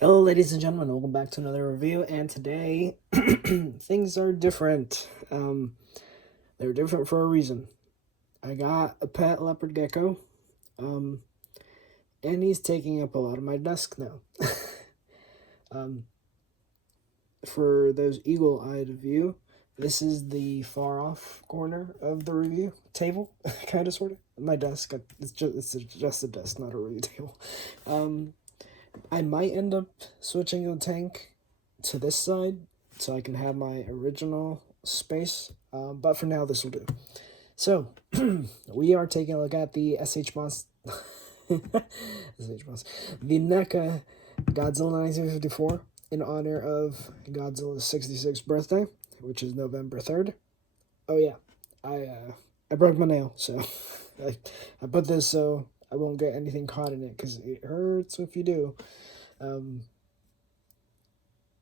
Hello, ladies and gentlemen. Welcome back to another review. And today, things are different. They're different for a reason. I got a pet leopard gecko, and he's taking up a lot of my desk now. For those eagle-eyed of you, this is the far-off corner of the review table, kind of, sort of. My desk. It's just a desk, not a review table. I might end up switching the tank to this side so I can have my original space, but for now this will do. So, we are taking a look at the SH Monster, the NECA Godzilla 1954 in honor of Godzilla's 66th birthday, which is November 3rd. Oh yeah, I broke my nail, so I put this so I won't get anything caught in it, because it hurts if you do.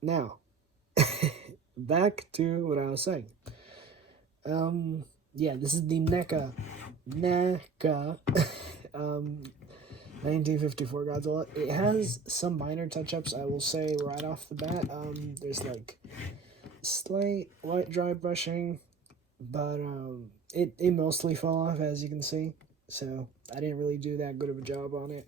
Now, back to what I was saying. Yeah, this is the NECA 1954 Godzilla. It has some minor touch-ups, I will say right off the bat. There's like slight white dry brushing, but it mostly fell off, as you can see. So I didn't really do that good of a job on it.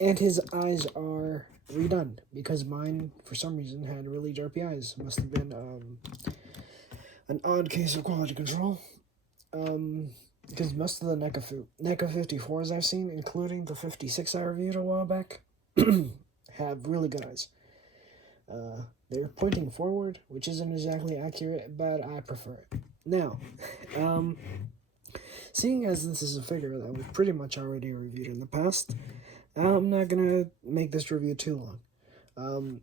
And his eyes are redone, because mine, for some reason, had really derpy eyes. Must have been an odd case of quality control. Because most of the NECA 54s I've seen, including the 56 I reviewed a while back, have really good eyes. They're pointing forward, which isn't exactly accurate, but I prefer it. Now, seeing as this is a figure that we've pretty much already reviewed in the past, I'm not gonna make this review too long.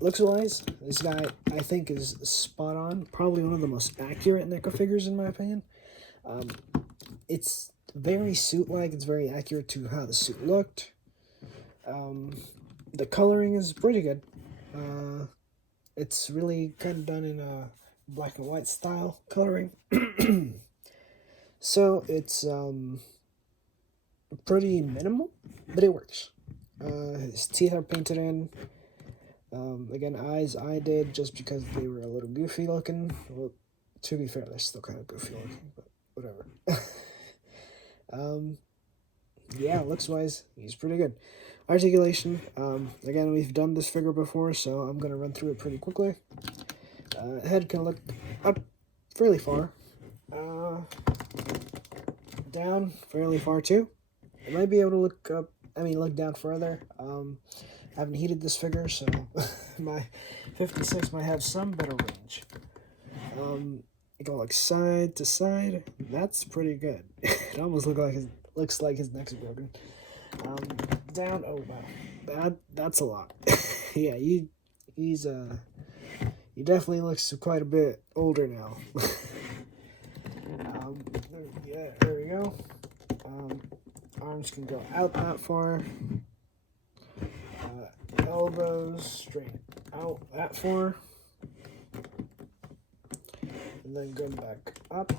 Looks-wise, this guy, I think, is spot on. Probably one of the most accurate NECA figures, in my opinion. It's very suit-like. It's very accurate to how the suit looked. The coloring is pretty good. It's really kind of done in a black and white style coloring. So it's pretty minimal, but it works. His teeth are painted in. Again, eyes I did just because they were a little goofy looking. Well, to be fair, they're still kind of goofy looking, but whatever. Yeah, looks-wise, he's pretty good. Articulation, again, we've done this figure before, so I'm going to run through it pretty quickly. Head can look up fairly far. Down fairly far, too. I might be able to look down further. I haven't heated this figure, so my 56 might have some better range. It can look side to side. That's pretty good. It almost looks like his neck's broken. Down. Oh wow, that's a lot. Yeah, he definitely looks quite a bit older now. Yeah, there we go. Arms can go out that far. Elbows straight out that far, and then go back up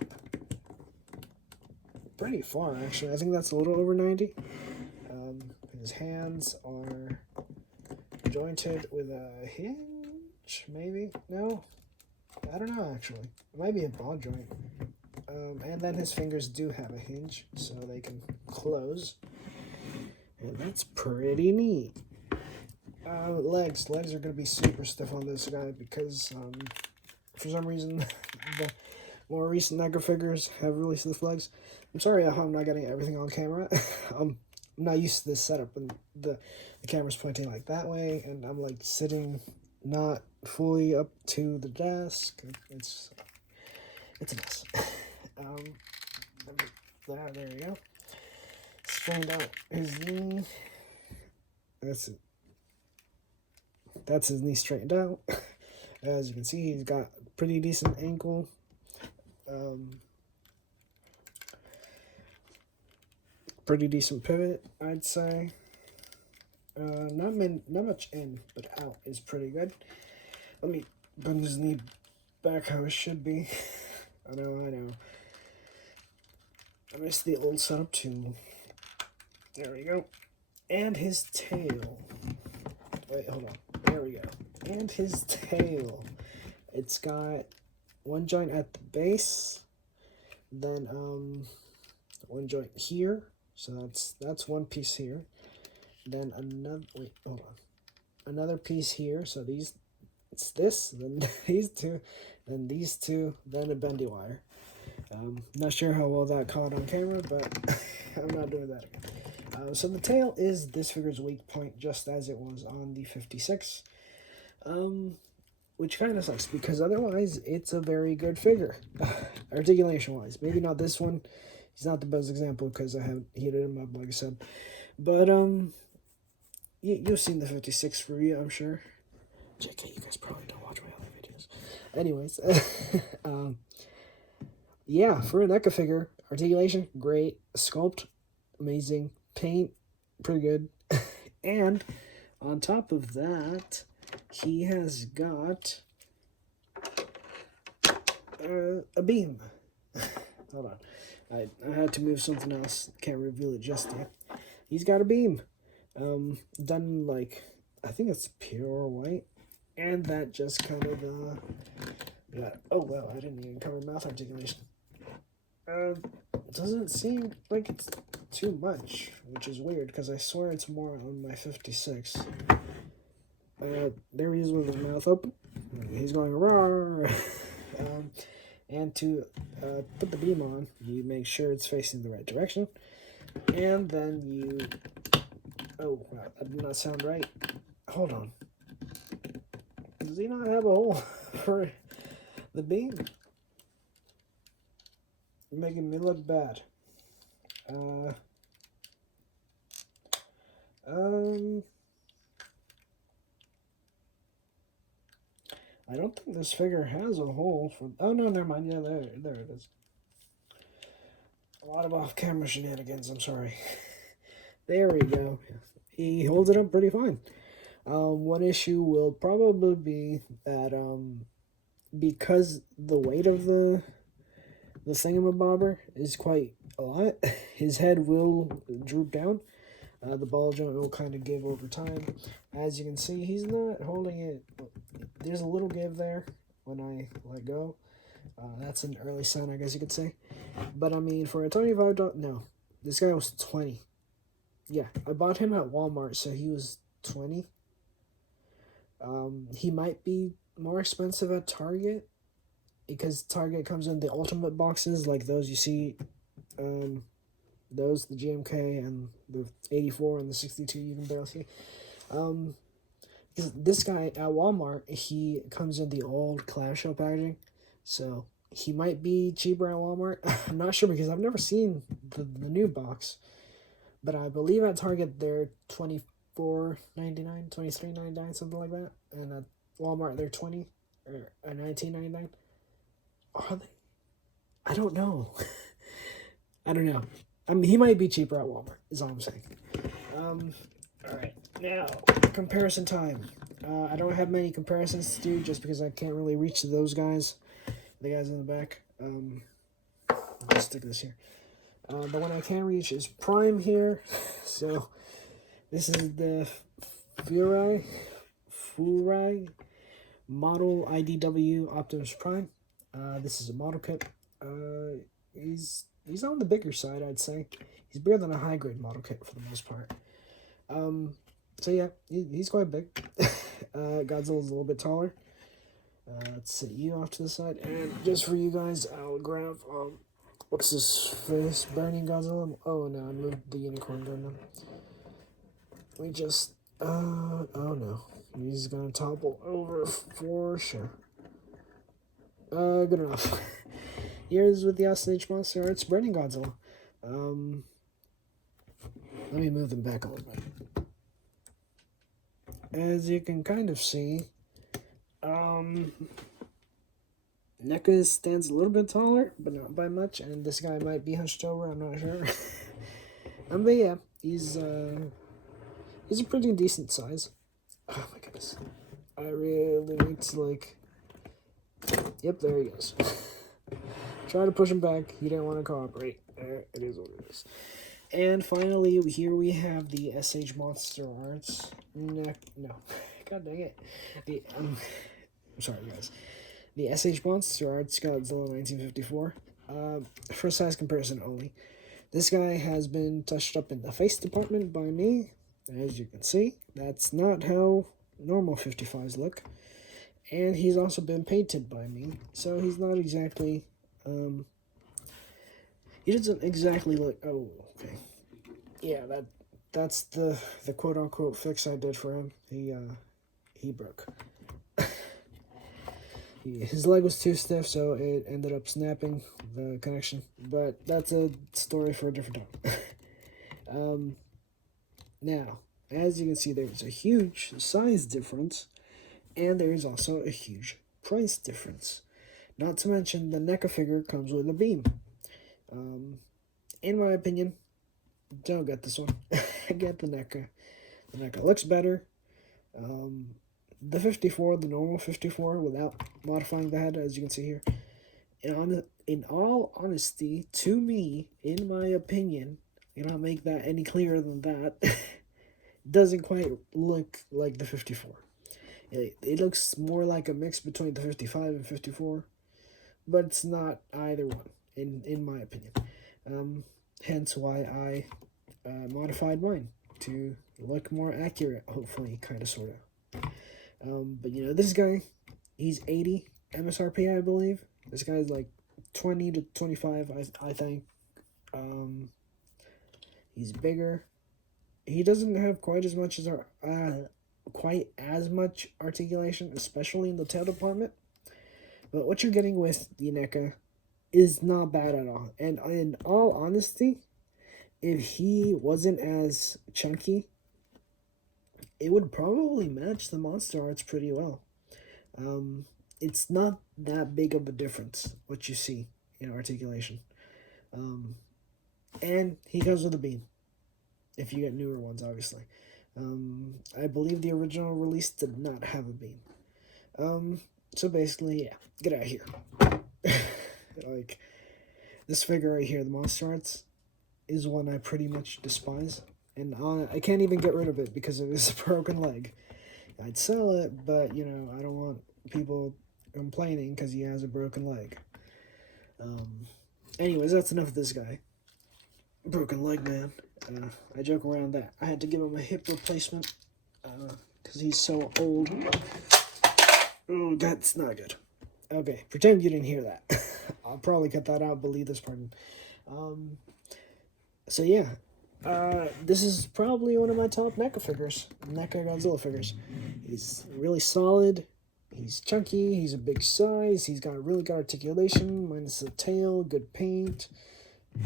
pretty far, actually. I think that's a little over 90. His hands are jointed with a hinge, maybe? No? I don't know, actually. It might be a ball joint. And then his fingers do have a hinge, so they can close. And that's pretty neat. Legs. Legs are going to be super stiff on this guy because, for some reason, the more recent NECA figures have really stiff legs. I'm sorry I'm not getting everything on camera. I'm not used to this setup, and the camera's pointing like that way, and I'm like sitting not fully up to the desk. It's a mess. There we go. Straightened out his knee. That's it. That's his knee straightened out. As you can see, he's got a pretty decent ankle. Pretty decent pivot, I'd say. Not much in, but out is pretty good. Let me bend his knee back how it should be. I know. I missed the old setup too. There we go. And his tail. wait, hold on. There we go. And his tail. It's got one joint at the base, then one joint here. So that's one piece here. Then another, wait, hold on. Another piece here. So it's this, then these two, then these two, then a bendy wire. Not sure how well that caught on camera, but I'm not doing that again. So the tail is this figure's weak point, just as it was on the 56. Which kind of sucks, because otherwise it's a very good figure. Articulation-wise. Maybe not this one. He's not the best example, because I haven't heated him up, like I said. But, you've seen the 56 review, I'm sure. JK, you guys probably don't watch my other videos. Anyways, yeah, for a NECA figure, articulation, great. Sculpt, amazing. Paint, pretty good. And on top of that, he has got a beam. Hold on. I had to move something else. Can't reveal it just yet. He's got a beam. Done like, I think it's pure white. And that just kind of got, oh well, I didn't even cover mouth articulation. Doesn't seem like it's too much, which is weird, because I swear it's more on my 56. There he is with his mouth open. He's going roar. And to put the beam on, you make sure it's facing the right direction. And then you... Oh, wow, that did not sound right. Hold on. Does he not have a hole for the beam? Making me look bad. I don't think this figure has a hole for... Oh, no, never mind. Yeah, there it is. A lot of off-camera shenanigans, I'm sorry. There we go. He holds it up pretty fine. One issue will probably be that, because the weight of the thingamabobber is quite a lot, his head will droop down. The ball joint will kind of give over time. As you can see, he's not holding it. There's a little give there when I let go. That's an early sign, I guess you could say. But I mean, for a $25, no, this guy was 20. Yeah, I bought him at Walmart, so he was 20. He might be more expensive at Target, because Target comes in the ultimate boxes, like those you see, those, the GMK and the 84 and the 62 you can barely see. Because this guy at Walmart, he comes in the old clamshell packaging, so he might be cheaper at Walmart. I'm not sure, because I've never seen the new box, but I believe at Target they're $24.99, $23.99, something like that, and at Walmart they're $20 or $19.99. Are they? I don't know. I don't know. I mean, he might be cheaper at Walmart, is all I'm saying. Alright, now, comparison time. I don't have many comparisons to do, just because I can't really reach to those guys. The guys in the back. I'll just stick this here. The one I can reach is Prime here. So, this is the Furai Model IDW Optimus Prime. This is a model kit. He's on the bigger side, I'd say. He's bigger than a high-grade model kit for the most part. So yeah, he's quite big. Godzilla's a little bit taller. Let's set you off to the side. And just for you guys, I'll grab, what's this face? Burning Godzilla? Oh no, I moved the unicorn gun now. We just, oh no. He's gonna topple over for sure. Good enough. Here's with the Osage Monster Arts Burning Godzilla. Let me move them back a little bit. As you can kind of see, NECA stands a little bit taller, but not by much, and this guy might be hunched over, I'm not sure. But yeah, he's a pretty decent size. Oh my goodness. I really need to, like... Yep, there he goes. Try to push him back. He didn't want to cooperate. There, it is what it is. And finally, here we have the SH Monster Arts. No. God dang it. I'm sorry, guys. The SH Monster Arts Godzilla 1954. For size comparison only. This guy has been touched up in the face department by me. As you can see, that's not how normal 55s look. And he's also been painted by me, so he's not exactly, he doesn't exactly look, oh, okay. Yeah, that's the quote-unquote fix I did for him. He broke. His leg was too stiff, so it ended up snapping the connection. But that's a story for a different time. Now, as you can see, there's a huge size difference, and there is also a huge price difference. Not to mention, the NECA figure comes with a beam. In my opinion, don't get this one. Get the NECA. The NECA looks better. The 54, the normal 54, without modifying the head, as you can see here. In all honesty, to me, in my opinion, you don't make that any clearer than that, doesn't quite look like the 54. It looks more like a mix between the 55 and 54, but it's not either one, in my opinion. Hence why I modified mine to look more accurate, hopefully, kind of, sort of. But you know, this guy, he's 80 MSRP, I believe. This guy's like 20 to 25, I think. He's bigger. He doesn't have quite as much articulation, especially in the tail department. But what you're getting with the NECA is not bad at all. And in all honesty, if he wasn't as chunky, it would probably match the Monster Arts pretty well. It's not that big of a difference, what you see in articulation. And he comes with a beam, if you get newer ones, obviously. I believe the original release did not have a beam. So basically, yeah, get out of here. Like, this figure right here, the Monster Arts, is one I pretty much despise. And I can't even get rid of it because of his broken leg. I'd sell it, but, you know, I don't want people complaining because he has a broken leg. Anyways, that's enough of this guy. Broken leg, man. I joke around that I had to give him a hip replacement because he's so old. Oh, that's not good. Okay, pretend you didn't hear that. I'll probably cut that out, but leave this part in. So yeah, this is probably one of my top NECA figures, NECA Godzilla figures. He's really solid, he's chunky, he's a big size, he's got really good articulation, minus the tail, good paint,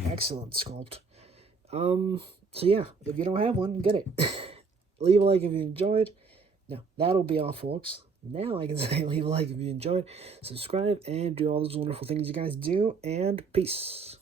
excellent sculpt. So yeah, if you don't have one, get it. Leave a like if you enjoyed. Now, that'll be all, folks. Now I can say leave a like if you enjoyed, subscribe, and do all those wonderful things you guys do, and peace.